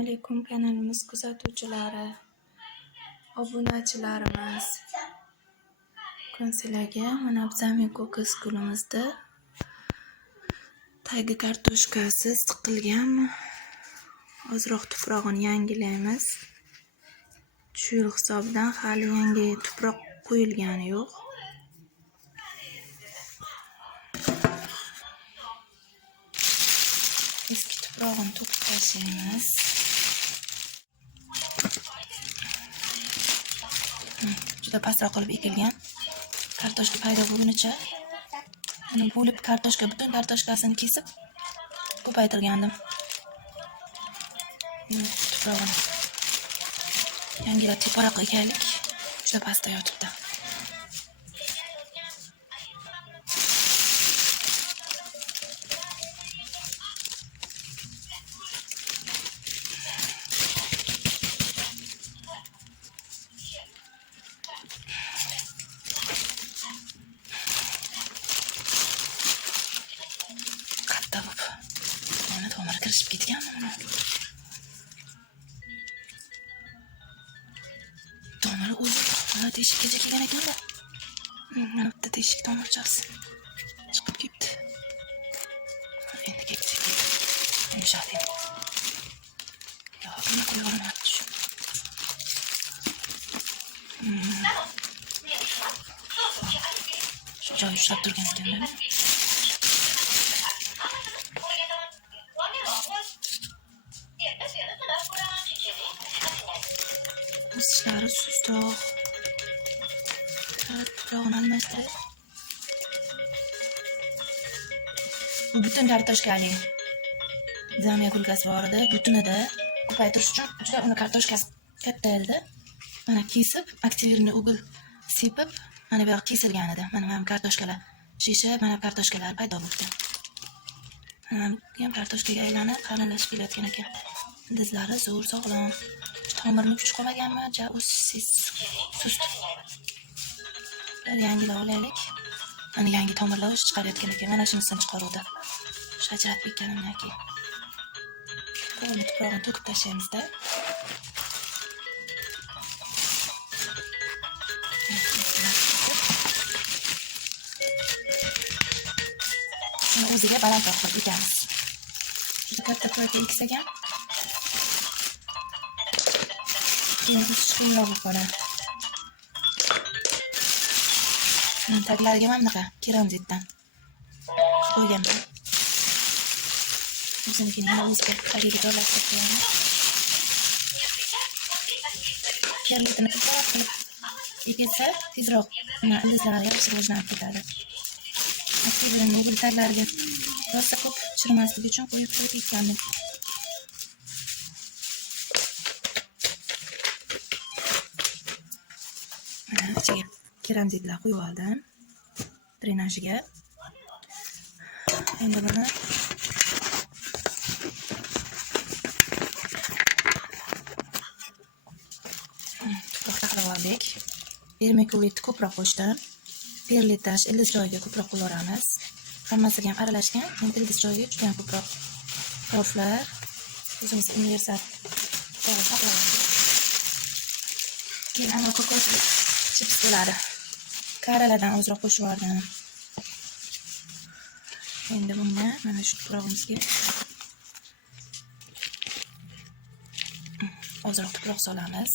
alaykum kanalimiz kuzatuvchilari, obunachilarimiz. Bugun sizlarga mana bizning ko'kis gulimizda tagi kartoshkasi siqilgan. Ozroq tuprog'ini yangilaymiz. Shu yil hisobidan hali yangi tuproq qo'yilgani yo'q. Eski tuprog'ini to'kib tashlaymiz. Juda pastroq qilib ekilgan kartoshka paydo bo'lgunicha uni bo'lib butun kartoshkasini kesib ko'paytirgandim. Tuprog'ini yangilab teparoq ekaylik. Juda pastda yotibdi. Tomiri kirishib ketgan. Tomiri o'zi mana teshikkacha kelgan ekan-da. Mana bitta teshik tomirchasi chiqib ketdi. Endi ketdik. Yumshating. Yo'qni qo'yib olaman shu. Shu joy ushlab turgan ekan-da. Ishlari sustroq. Tuprog'ini almashtirib. Butun kartoshkali zamiya kulkasi bor edi. Butunida ko'paytirish uchun juda uni kartoshkasi katta edi. Mana kesib, aktivni o'g'il sepib, mana bu yoq kesilgan edi. Mana kartoshkalar shishib, mana kartoshkalar paydo bo'ldi. Mana ham kartoshkaga aylanib, qalinlashib kelayotgan ekan. Dizlari zo'r, sog'lom. Tomirni kuch qolmaganmi? Sust. Yangilab olaylik. Mana yangi tomirlar chiqarayotgan ekan. Mana shunisini chiqaruvdi. Shajrat bekkanimdan keyin. Qo'lni tuprog'ini to'kib tashlaymiz-da. O'ziga balandroq qilib ekamiz. Juda katta ko'rga eksagan. Keyin chiqimlar bo'lib qoladi. Taglariga mana bunaqa keramzitdan qo'yganman. O'zinikini yana o'ziga tagiga joylashtirib qo'yamiz. Kerlitini ko'proq qilib ekilsa, tezroq ildizlari yaxshi rivojlanib ketadi. Aktivini o'g'il taglariga rosa ko'p chirmasligi uchun qo'yib ekkandim. Ichiga keramzitlar qo'yib oldim. Drenajiga. Endi buni tuproqqa qilib oldik. Vermikulitni ko'proq qo'shdim. Perlitaj ildiz joyiga ko'proq qo'yamiz. Hammasiga ham aralashgan. Endi ildiz joyiga juda ham ko'proq proflar. O'zimiz universal saqlaymiz. Keyin ham kokos chips bo'ladi. Karalardan ozroq qo'shib yubordim. Endi bunga mana shu tuprog'imizga ozroq tuproq solamiz.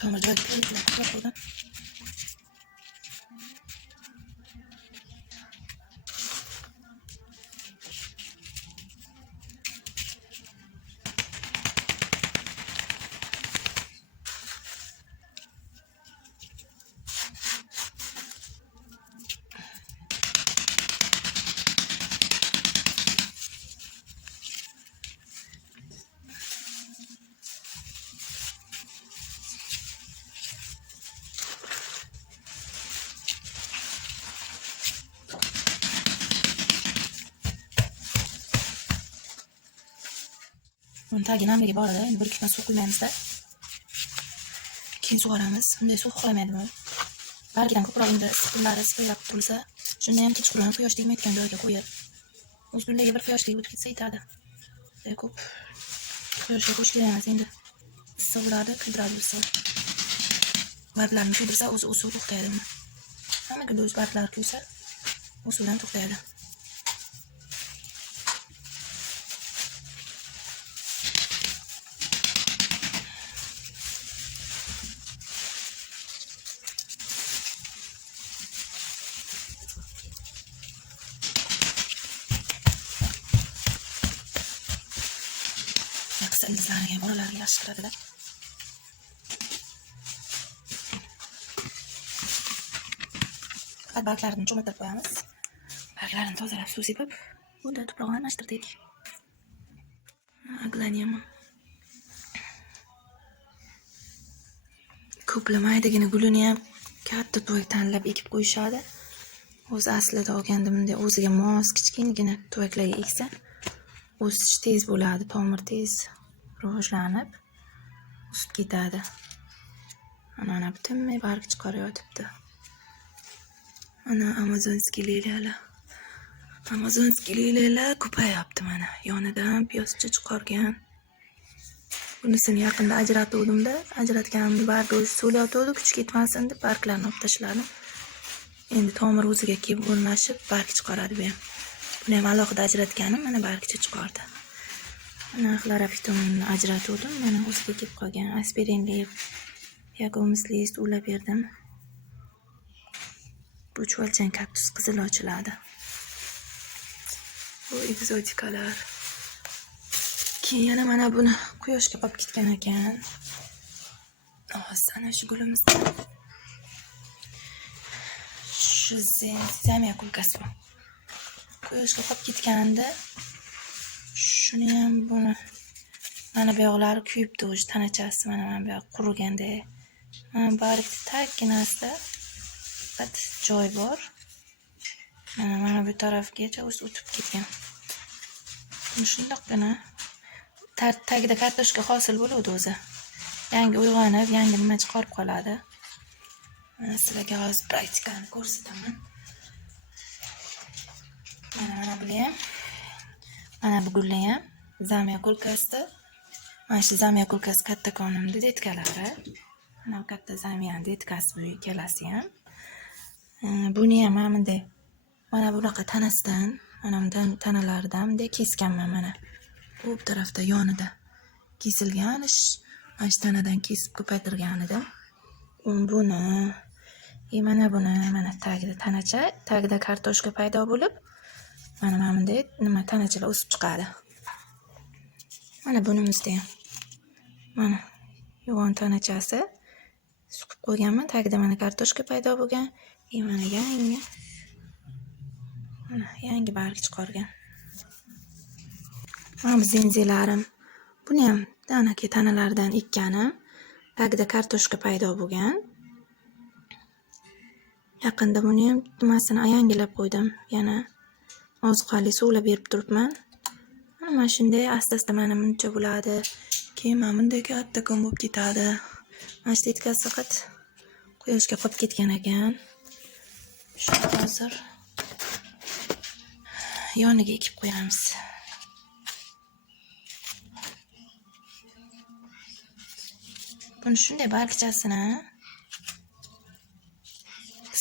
Tomir joyiga qo'ydim. Buni tagi namligi bor edi. Endi 1-2 kun suv quymaymizda. Keyin sug'oramiz. Bunday suv qo'ymaydi bu. Bargidan ko'proq endi kunlari issiqlab tursa, shunda ham kechqurun quyosh tegmayotgan joyga qo'yib, o'z kunlariga bir quyosh tegib o'tib ketsa yetadi. Ko'p quyoshga qo'yish kerak emas endi. Issiq bo'ladi, kuydiradi bo'lsa. Barglarni kuydirsa, o'zi suv to'xtaydi. Hamma kunda o'z barglari kuysa, u suvdan to'xtaydi. Qisqa ildizlarga, bolalarga yaxshi kiradilar. Barglarini cho'miltirib qo'yamiz. Barglarini tozalab suv sepib, bunda tuprog'ini almashtirdik. Aglaniyam. Ko'plamaydagina gulini ham katta tuvak tanlab ekib qo'yishadi. O'zi aslida olganda bunday o'ziga mos kichkinagina tuvaklarga eksa, o'sish tez bo'ladi, tomir tez rivojlanib, o'sib ketadi. Ana butunlay barg chiqaryotibdi. Ana amazonskiy liliyalar ko'payapti mana. Yonidan piyozcha chiqargan. Bunisini yaqinda ajratuvdim-da, ajratganimda barg o'zi so'layotdi, kuch ketmasin deb barglarni olib tashladim. Endi tomir o'ziga kelib o'rnashib barg chiqaradi bu ham. Buni ham alohida ajratganim, mana bargcha chiqardi. Mana xlorofitominni ajratuvdim, mana o'ziga kelib qolgan. Aspirinli, yagomisli ulab berdim. Bu chuvalchang kaktus qizil ochiladi. Bu egzotikalar. Keyin yana mana buni quyoshga qo'yib ketgan ekan. Ana shu gulimizdan. Shu zamiya kulkasi bu. Quyoshga qo'yib ketganda shuni ham buni mana bu yoqlari kuyibdi, o'sha tanachasi mana bu yoq quriganda. Mana bargni takkinasida faqat joy bor. Mana bu tarafgacha o'tib ketgan. Shundoqqina tagida kartoshka hosil bo'ladi o'zi. Yangi uyg'onib, yangi nima chiqarib qoladi. Sizlarga hozir praktikani ko'rsataman. Mana bu ham. Mana bu gulni ham zamiya kulkasida. Mana shu zamiya kulkasi kattakonimni detkalari. Mana bu katta zamiyani detkasi bu ikkalasi ham. Buni ham bunday mana bunaqa tanasidan, mana bundan tanalaridan bunday kesganman mana. Bu tarafda yonida kesilgan, mana shu tanadan kesib ko'paytirgan edim. Buni, mana buni, mana tagida tanacha, tagida kartoshka paydo bo'lib, mana bunday nima tanachalar o'sib chiqadi. Mana bunimizda ham. Mana yo'g'on tanachasi suqib qo'yganman, tagida mana kartoshka paydo bo'lgan. Mana yangi barg chiqargan. Mana bu zenzilarim. Buni ham danaki tanalardan ekkanim. Tagida kartoshka paydo bo'lgan. Yaqinda buni ham nimasini yangilab qo'ydim. Yana ozuqali suvlab berib turibman. Mana shunday asta-asta mana buncha bo'ladi. Keyin mana bunday kattakon bo'lib ketadi. Mana shu detkasi faqat quyoshga qo'yib ketgan ekan. Shuni hozir yoniga ekib qo'yamiz. Buni shunday bargchasini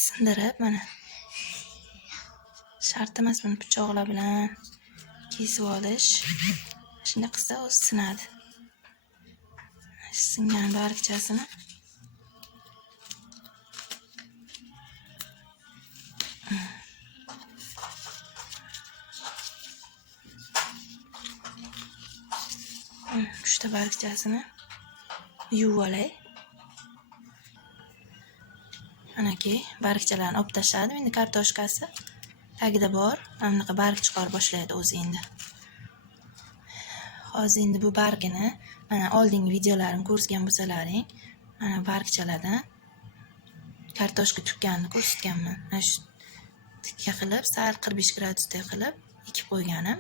sindirib mana shart emas, buni pichoqlar bilan kesib olish. Shunday qilsa o'zi sinadi. Singan bargchasini uchta bargchasini yuvib olay. Anaki bargchalarni olib tashladim. Endi kartoshkasi tagida bor. Mana bunaqa barg chiqara boshlaydi o'zi endi. Hozir endi bu bargini mana oldingi videolarimni ko'rgan bo'lsalaring, mana bargchalardan kartoshka tukkanini ko'rsatganman. Mana shu tikka qilib, sal 45 gradusda qilib ekib qo'yganim.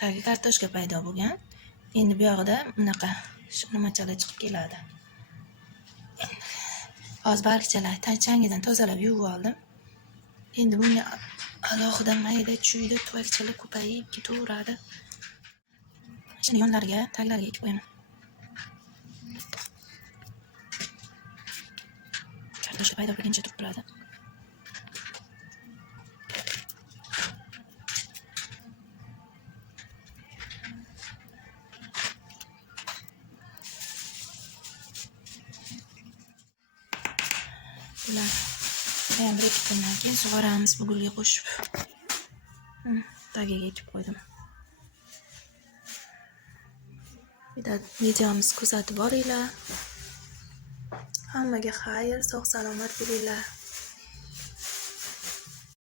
Tagi kartoshka paydo bo'lgan. Endi bu yog'ida bunaqa nimachalar chiqib keladi. Hozir bargchalar taychangidan tozalab yuvib oldim. Endi bunga alohida mayda chuyda tuvakchalar ko'payib ketaveradi. Shuni yonlariga, taglariga ekib qo'yaman. Kartoshka paydo bo'lguncha turib turadi. Bular ham bir-ikki kundan keyin sug'oramiz bugulga qo'shib. Tagiga ekib qo'ydim. Videomizni kuzatib boringlar. Hammaga xayr, sog' salomat bo'linglar.